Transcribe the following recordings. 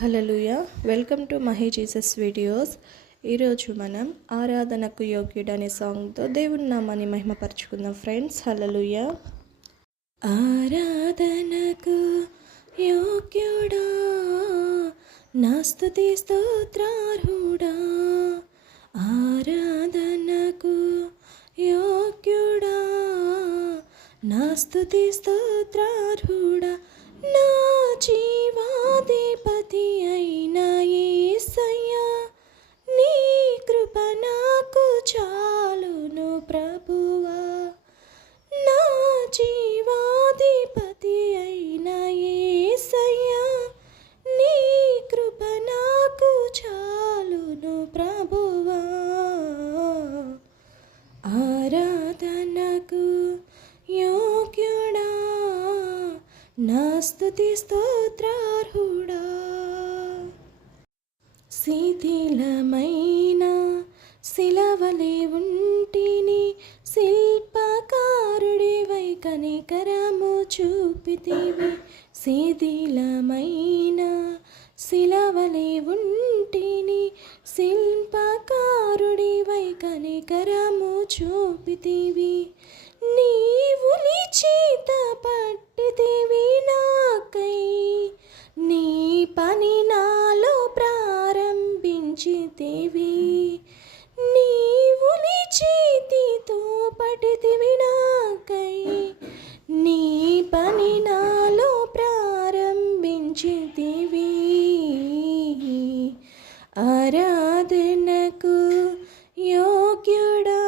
Hallelujah welcome to Mahi Jesus videos. ఈరోజు మనం ఆరాధనకు యోగ్యుడు అనే సాంగ్తో దేవుని నామాన్ని మహిమపరచుకుందాం ఫ్రెండ్స్. హలలుయ ఆరాధనకు యోగ్యుడా నాస్తుతి స్తోత్రార్హుడా ఆరాధనకు యోగ్యుడా నాస్తుతి స్తోత్రార్హుడా నా జీవాధిపతి అయిన యేసయ్యా నీ కృప నాకు చాలును ప్రభువా. నా జీవాధిపతి అయిన యేసయ్యా నీ కృప నాకు చాలును ప్రభువా. ఆరాధనకు యోగ్యుడా నా స్తుతి స్తోత్రార్హుడా. శిథిలమైన శిలవలే ఉంటిని శిల్పకారుడివై కనికరము చూపితివి. శిథిలమైన శిలవలే ఉంటిని శిల్పకారుడివై కనికరము చూపితివి. నీవు చేత పట్టితివి. ప్రారంభించితివి నీవు నిచ్చితో పటితి నాకై. నీ పని నాలో ప్రారంభించితివి. ఆరాధనకు యోగ్యుడా.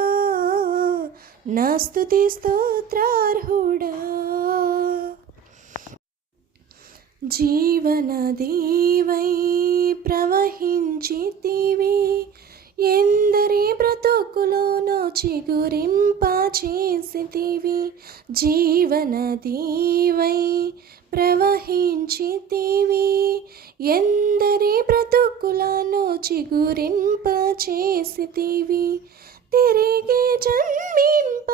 నా స్తుతి స్తోత్రార్హుడా. జీవనదీవై ప్రవహించి చిగురింప చేసితివి జీవనదీవై ప్రవహించితివి. ఎందరి బ్రతుకులను చిగురింప చేసితివి తిరిగి జన్మింప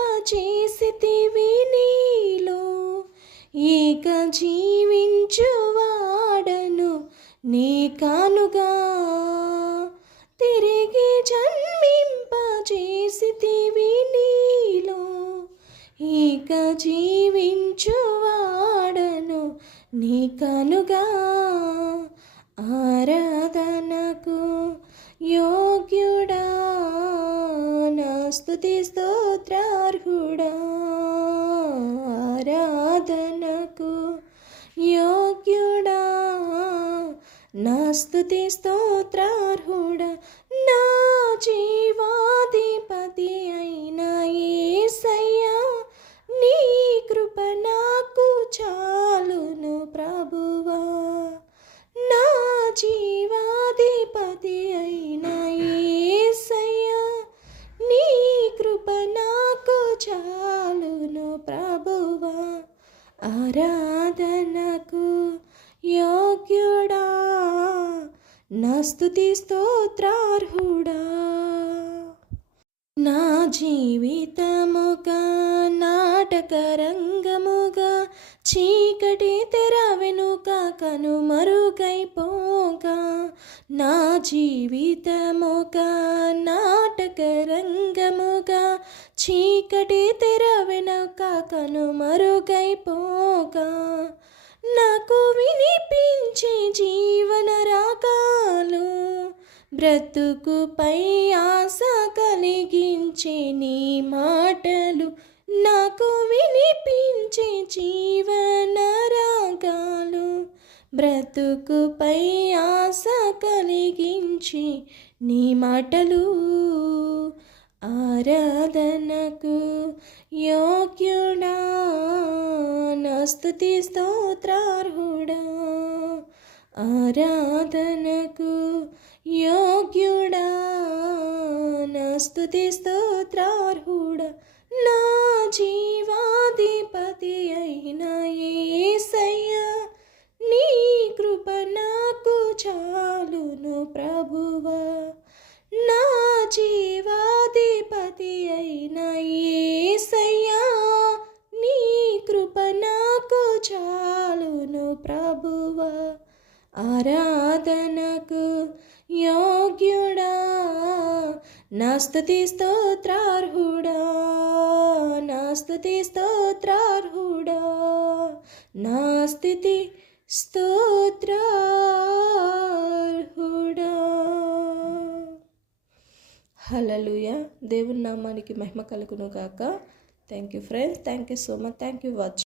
ఇక జీవించువాడను నీ కనుగా. ఆరాధనకు యోగ్యుడా నా స్తుతి స్తోత్రార్హుడా. ఆరాధనకు యోగ్యుడా నా స్తుతి స్తోత్రార్హుడా. నా జీ స్తుతి స్తోత్రార్హుడా. నా జీవితముగా నాటక రంగముగా చీకటి తెర వెనుక కనుమరుగైపోగా. నా జీవితముగా నాటక రంగముగా చీకటి తెర వెనుక కనుమరుగైపో బ్రతుకుపై ఆశ కలిగించే నీ మాటలు నాకు వినిపించే జీవన రాగాలు. బ్రతుకుపై ఆశ కలిగించి నీ మాటలు ఆరాధనకు యోగ్యుడా. నస్తుతి స్తోత్రార్హుడా. ఆరాధనకు యోగ్యుడా నా స్తుతి స్తోత్రార్హుడ నా జీవాధిపతి అయిన ఏసయ్యా. ఆరాధనకు యోగ్యుడా నాస్తుతి స్తోత్రార్హుడా నాస్తుతి స్తోత్రార్హుడా నాస్తి స్తోత్రార్హుడా. హలలుయ దేవుని నామానికి మహిమ కలుగును గాక. Thank you friends thank you so much thank you watch